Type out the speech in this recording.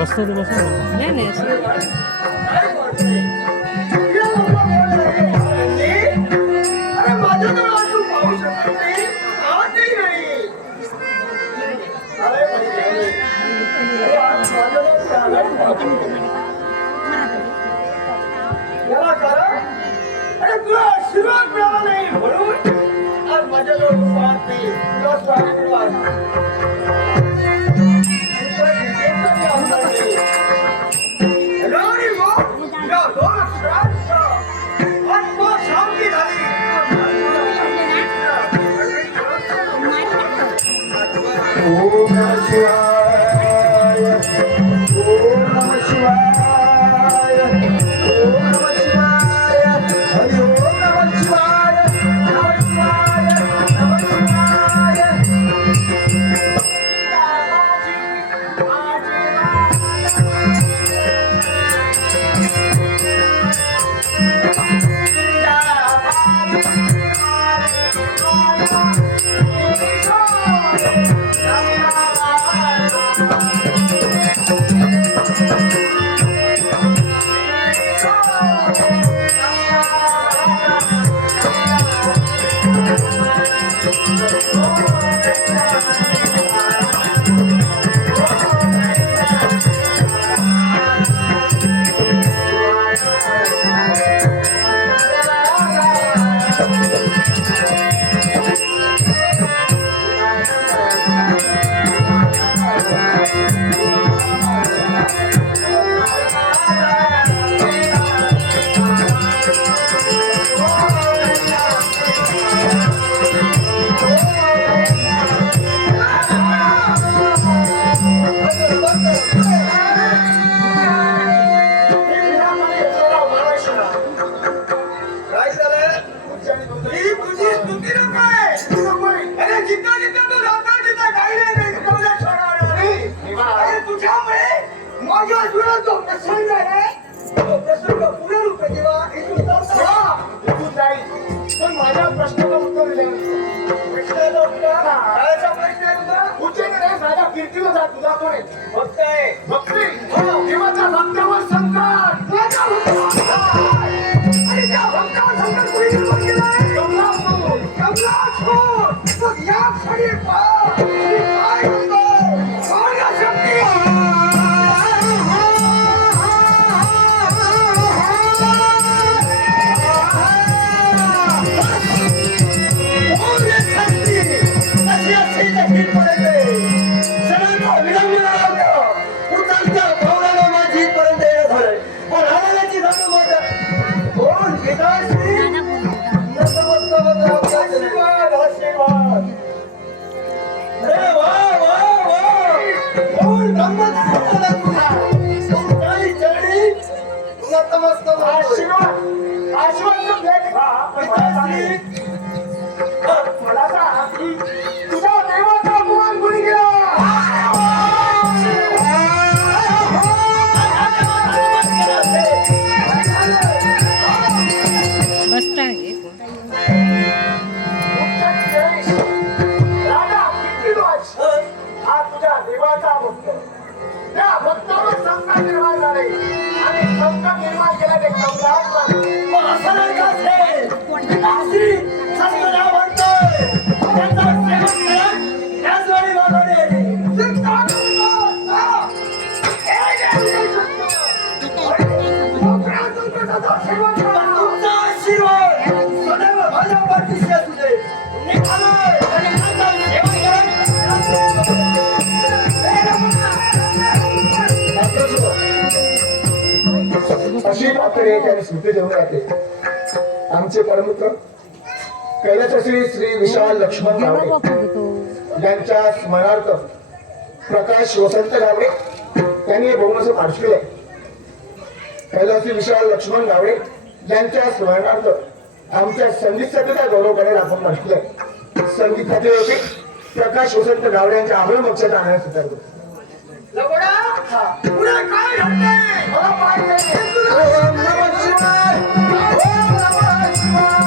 बसतो ते बसतो नाही नाही याला कारण अरे तुला आशीर्वाद मिळाला नाही म्हणून आज माझ्या लोक पाहते तुला शांती झाली ओम नमः शिवाय ओम नमः शिवाय ओम नमः शिवाय हरि ओम नमः शिवाय नमः शिवाय नमः शिवाय त्याला ते कमलात मग असं नाही का असेल? दासी शास्त्राला म्हणतोय त्यांचा सेवक करा त्याच वेळी मागवणे तुमचा आशीर्वाद सदैव माझ्या पाठीशी असू दे. निघालोय त्यांचा सेवक अशी पातळी त्याने स्मृती देऊन राहते. आमचे परममित्र कैलासश्री श्री विशाल लक्ष्मण गावडे यांच्या स्मरणार्थ प्रकाश वसंत गावडे यांनी हे बहुन असं पाठ केलंय. कैलासी विशाल लक्ष्मण गावडे यांच्या स्मरणार्थ आमच्या संगीत सभेचा गौरव करायला आपण पाठ केलंय. संगीताचे होते प्रकाश वसंत गावडे यांच्या आभार मोक्षाचा आनंद स्वीकार करतो. लवडा पुढे काय घडतंय मला पाहिजे. ओम नमः शिवाय. ओम नमः शिवाय.